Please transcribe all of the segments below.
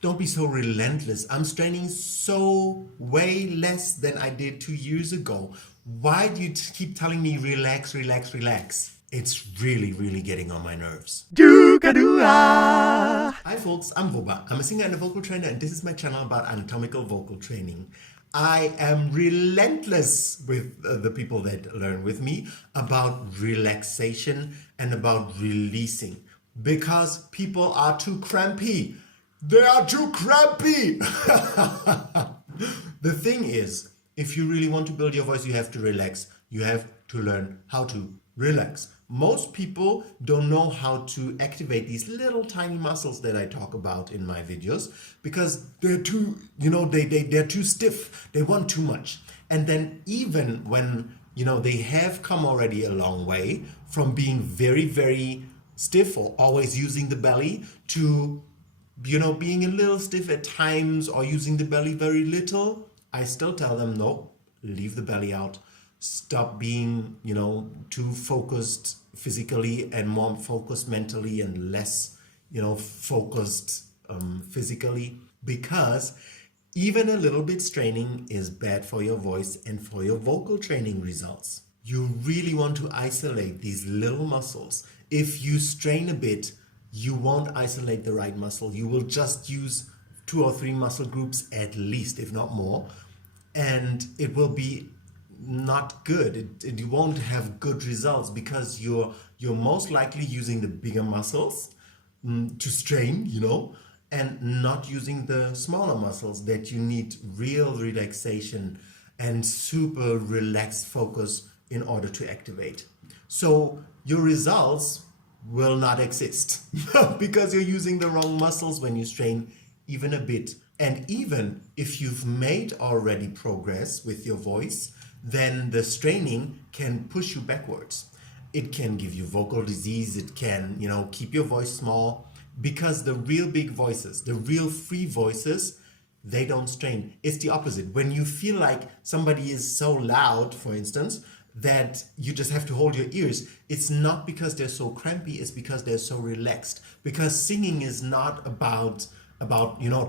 Don't be so relentless. I'm straining so way less than I did 2 years ago. Why do you keep telling me relax, relax, relax? It's really, really getting on my nerves. Hi folks, I'm Voba. I'm a singer and a vocal trainer, and this is my channel about anatomical vocal training. I am relentless with the people that learn with me about relaxation and about releasing, because people are too crampy. They are too crampy. The thing is, if you really want to build your voice, you have to relax. You have to learn how to relax. Most people don't know how to activate these little tiny muscles that I talk about in my videos, because they're too, they're too stiff. They want too much. And then even when, they have come already a long way from being very, very stiff or always using the belly to, being a little stiff at times or using the belly very little, I still tell them, no, leave the belly out. Stop being, too focused physically and more focused mentally and less, focused physically, because even a little bit straining is bad for your voice and for your vocal training results. You really want to isolate these little muscles. If you strain a bit, you won't isolate the right muscle. You will just use 2 or 3 muscle groups at least, if not more, and it will be not good. You won't have good results, because you're most likely using the bigger muscles to strain, and not using the smaller muscles that you need real relaxation and super relaxed focus in order to activate. So your results will not exist because you're using the wrong muscles when you strain even a bit. And even if you've made already progress with your voice, then the straining can push you backwards. It can give you vocal disease. It can, keep your voice small, because the real big voices, the real free voices, they don't strain. It's the opposite. When you feel like somebody is so loud, for instance, that you just have to hold your ears, it's not because they're so crampy, it's because they're so relaxed. Because singing is not about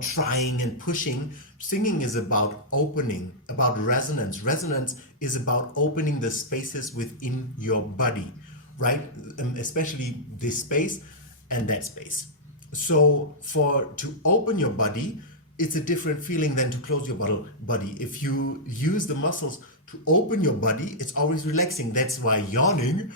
trying and pushing. Singing is about opening, about resonance. Resonance is about opening the spaces within your body, right? Especially this space and that space. So to open your body, it's a different feeling than to close your body. If you use the muscles to open your body, it's always relaxing. That's why yawning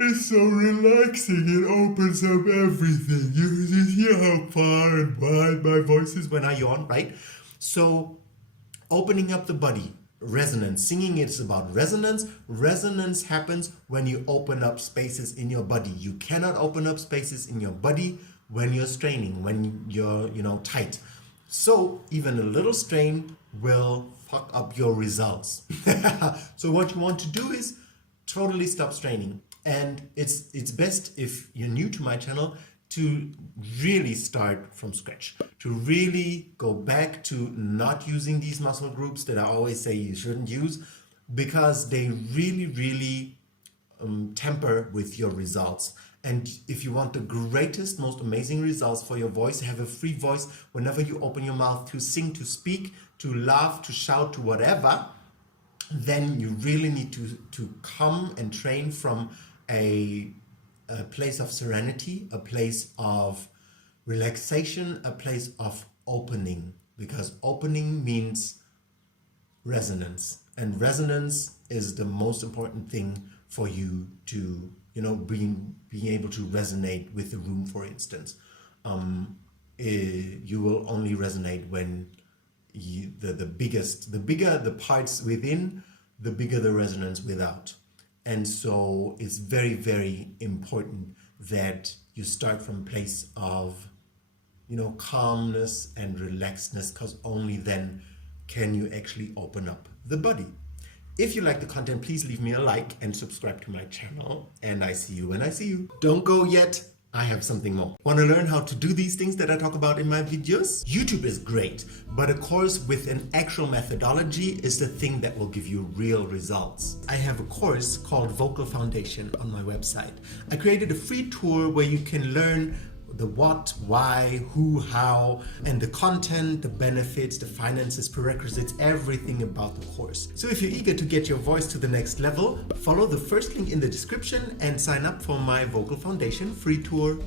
is so relaxing. It opens up everything. You hear how far and wide my voice is when I yawn, right? So opening up the body, resonance. Singing is about resonance. Resonance happens when you open up spaces in your body. You cannot open up spaces in your body when you're straining, when you're, tight. So even a little strain will fuck up your results. So what you want to do is totally stop straining. And it's best, if you're new to my channel, to really start from scratch, to really go back to not using these muscle groups that I always say you shouldn't use, because they really, really temper with your results. And if you want the greatest, most amazing results for your voice, have a free voice whenever you open your mouth to sing, to speak, to laugh, to shout, to whatever, then you really need to come and train from a place of serenity, a place of relaxation, a place of opening, because opening means resonance, and resonance is the most important thing for you to, being able to resonate with the room, for instance. You will only resonate when the bigger the parts within, the bigger the resonance without. And so it's very, very important that you start from a place of, calmness and relaxedness, because only then can you actually open up the body. If you like the content, please leave me a like and subscribe to my channel. And I see you when I see you. Don't go yet. I have something more. Want to learn how to do these things that I talk about in my videos? YouTube is great, but a course with an actual methodology is the thing that will give you real results. I have a course called Vocal Foundation on my website. I created a free tour where you can learn the what, why, who, how, and the content, the benefits, the finances, prerequisites, everything about the course. So if you're eager to get your voice to the next level, follow the first link in the description and sign up for my Vocal Foundation free tour.